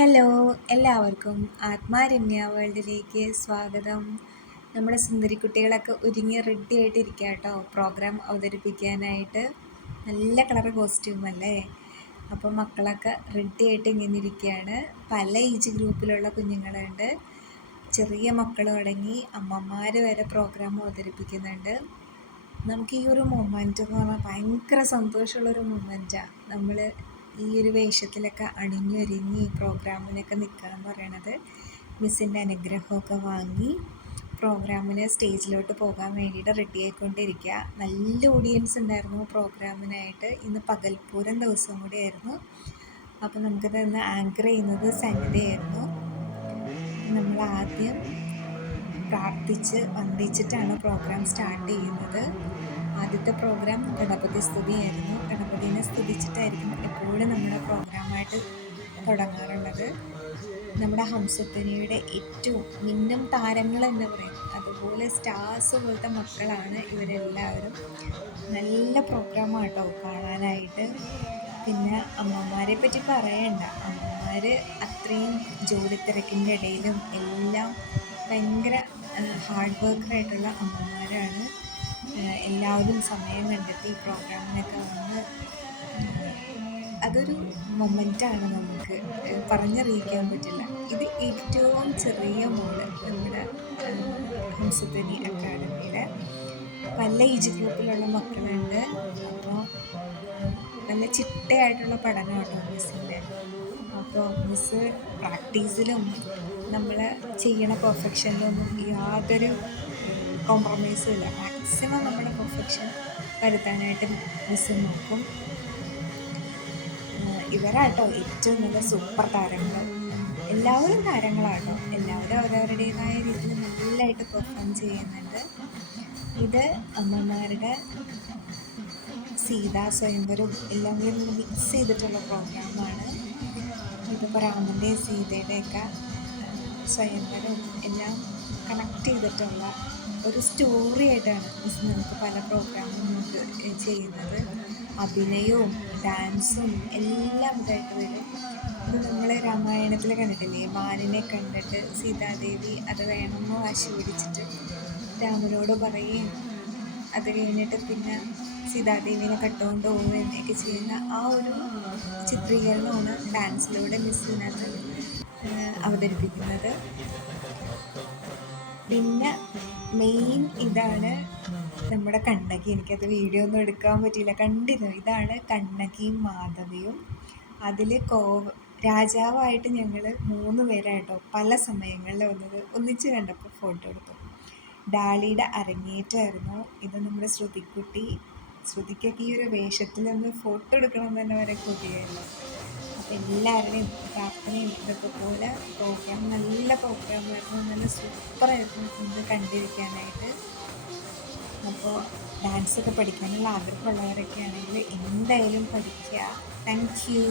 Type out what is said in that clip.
Hello, എല്ലാവർക്കും ആത്മാരമ്യ വേൾഡിലേക്ക് സ്വാഗതം. നമ്മുടെ സുന്ദരി കുട്ടികളൊക്കെ ഒരുങ്ങി റെഡി ആയിട്ടിരിക്കുക കേട്ടോ പ്രോഗ്രാം അവതരിപ്പിക്കാനായിട്ട്. നല്ല കളർ കോസ്റ്റ്യൂം അല്ലേ? അപ്പോൾ മക്കളൊക്കെ റെഡി ആയിട്ട് ഇങ്ങനെ ഇരിക്കുകയാണ്. പല ഏജ് ഗ്രൂപ്പിലുള്ള കുഞ്ഞുങ്ങളുണ്ട്. ചെറിയ മക്കൾ തുടങ്ങി അമ്മമാർ വരെ പ്രോഗ്രാം അവതരിപ്പിക്കുന്നുണ്ട്. നമുക്ക് ഈ ഒരു മൊമെൻ്റ് എന്ന് പറഞ്ഞാൽ ഭയങ്കര സന്തോഷമുള്ളൊരു മൊമെൻറ്റാണ്. നമ്മൾ ഈ ഒരു വേഷത്തിലൊക്കെ അണിഞ്ഞൊരുങ്ങി പ്രോഗ്രാമിനൊക്കെ നിൽക്കുക എന്ന് പറയണത് മിസ്സിൻ്റെ അനുഗ്രഹമൊക്കെ വാങ്ങി പ്രോഗ്രാമിന് സ്റ്റേജിലോട്ട് പോകാൻ വേണ്ടിയിട്ട് റെഡി ആയിക്കൊണ്ടിരിക്കുക. നല്ല ഓഡിയൻസ് ഉണ്ടായിരുന്നു പ്രോഗ്രാമിനായിട്ട്. ഇന്ന് പകൽപ്പൂരം ദിവസം കൂടിയായിരുന്നു. അപ്പോൾ നമുക്കത് ഇന്ന് ആങ്കർ ചെയ്യുന്നത് സനിതയായിരുന്നു. നമ്മൾ ആദ്യം പ്രാർത്ഥിച്ച് വന്ദിച്ചിട്ടാണ് പ്രോഗ്രാം സ്റ്റാർട്ട് ചെയ്യുന്നത്. ആദ്യത്തെ പ്രോഗ്രാം ഗണപതി സ്തുതിയായിരുന്നു. ഗണപതിനെ സ്തുതിച്ചിട്ടായിരിക്കും എപ്പോഴും നമ്മുടെ പ്രോഗ്രാമായിട്ട് തുടങ്ങാറുള്ളത്. നമ്മുടെ ഹംസധ്വനിയുടെ ഏറ്റവും മിന്നും താരങ്ങൾ എന്ന് പറയും, അതുപോലെ സ്റ്റാർസ് പോലത്തെ മക്കളാണ് ഇവരെല്ലാവരും. നല്ല പ്രോഗ്രാമാട്ടോ കാണാനായിട്ട്. പിന്നെ അമ്മമാരെ പറ്റി പറയണ്ട, അമ്മമാർ അത്രയും ജോലി തിരക്കിൻ്റെ ഇടയിലും എല്ലാം ഭയങ്കര ഹാർഡ് വർക്കറായിട്ടുള്ള അമ്മമാരാണ്. എല്ലാവരും സമയം കണ്ടെത്തി പ്രോഗ്രാമിനൊക്കെ വന്ന് അതൊരു മൊമെൻ്റാണ്, നമുക്ക് പറഞ്ഞറിയിക്കാൻ പറ്റില്ല. ഇത് ഏറ്റവും ചെറിയ മോള് നമ്മുടെ ഹംസധ്വനി അക്കാഡമിയുടെ. പല ഏജ് ഗ്രൂപ്പിലുള്ള മക്കളുണ്ട്. അപ്പോൾ നല്ല ചിട്ടയായിട്ടുള്ള പഠനമാണോ മിസ്സിൻ്റെ. അപ്പോൾ മിസ്സ് പ്രാക്ടീസിലും നമ്മൾ ചെയ്യണ പെർഫെക്ഷനിലൊന്നും യാതൊരു കോംപ്രമൈസും ഇല്ല. മാക്സിമം നമ്മുടെ പെർഫെക്ഷൻ വരുത്താനായിട്ട് മിസ്സ് നോക്കും. ഇവരാട്ടോ ഏറ്റവും നല്ല സൂപ്പർ താരങ്ങൾ. എല്ലാവരും താരങ്ങളാട്ടോ. എല്ലാവരും അവരവരുടേതായ രീതിയിൽ നല്ലതായിട്ട് പെർഫോം ചെയ്യുന്നുണ്ട്. ഇത് അമ്മമാരുടെ സീതാ സ്വയംവരവും എല്ലാം കൂടി മിക്സ് ചെയ്തിട്ടുള്ള പ്രോഗ്രാമാണ്. ഇതിപ്പോൾ രാമൻ്റെയും സീതയുടെയൊക്കെ സ്വയംവരവും എല്ലാം കണക്ട് ചെയ്തിട്ടുള്ള ഒരു സ്റ്റോറി ആയിട്ടാണ് മിസ് നമുക്ക് പല പ്രോഗ്രാമും നമുക്ക് ചെയ്യുന്നത്. അഭിനയവും ഡാൻസും എല്ലാം ഇതായിട്ട് വരും. ഇത് നമ്മൾ രാമായണത്തിൽ കണ്ടിട്ടില്ലേ, മാനിനെ കണ്ടിട്ട് സീതാദേവി അത് വേണമെന്ന് വാശി പിടിച്ചിട്ട് രാമനോട് പറയുകയും അത് കഴിഞ്ഞിട്ട് പിന്നെ സീതാദേവിനെ കട്ടുകൊണ്ട് പോവുകയൊക്കെ ചെയ്യുന്ന ആ ഒരു ചിത്രീകരണമാണ് ഡാൻസിലൂടെ മിസ്സിനകത്ത് അവതരിപ്പിക്കുന്നത്. പിന്നെ മെയിൻ ഇതാണ് നമ്മുടെ കണ്ണകി. എനിക്കത് വീഡിയോ ഒന്നും എടുക്കാൻ പറ്റിയില്ല, കണ്ടിരുന്നു. ഇതാണ് കണ്ണകിയും മാധവിയും. അതിൽ രാജാവായിട്ട് ഞങ്ങൾ 3 പേരായിട്ടോ പല സമയങ്ങളിൽ വന്നത്. ഒന്നിച്ച് കണ്ടപ്പോൾ ഫോട്ടോ എടുത്തു. ഡാലിയുടെ അരങ്ങേറ്റമായിരുന്നു ഇത്. നമ്മുടെ ശ്രുതിക്കൊക്കെ ഈ ഒരു വേഷത്തിലൊന്ന് ഫോട്ടോ എടുക്കണം തന്നെ വരെ കൊതിയായിരുന്നു. അപ്പോൾ എല്ലാവരുടെയും പ്രാർത്ഥനയും ഇതൊക്കെ പോലെ പ്രോഗ്രാം നല്ല പ്രോഗ്രാമായിരുന്നു. നല്ല സൂപ്പറായിരുന്നു ഇന്ന് കണ്ടിരിക്കാനായിട്ട്. അപ്പോൾ ഡാൻസൊക്കെ പഠിക്കാനുള്ള ആഗ്രഹമുള്ളവരൊക്കെ ആണെങ്കിൽ എന്തായാലും പഠിക്കുക. Thank you.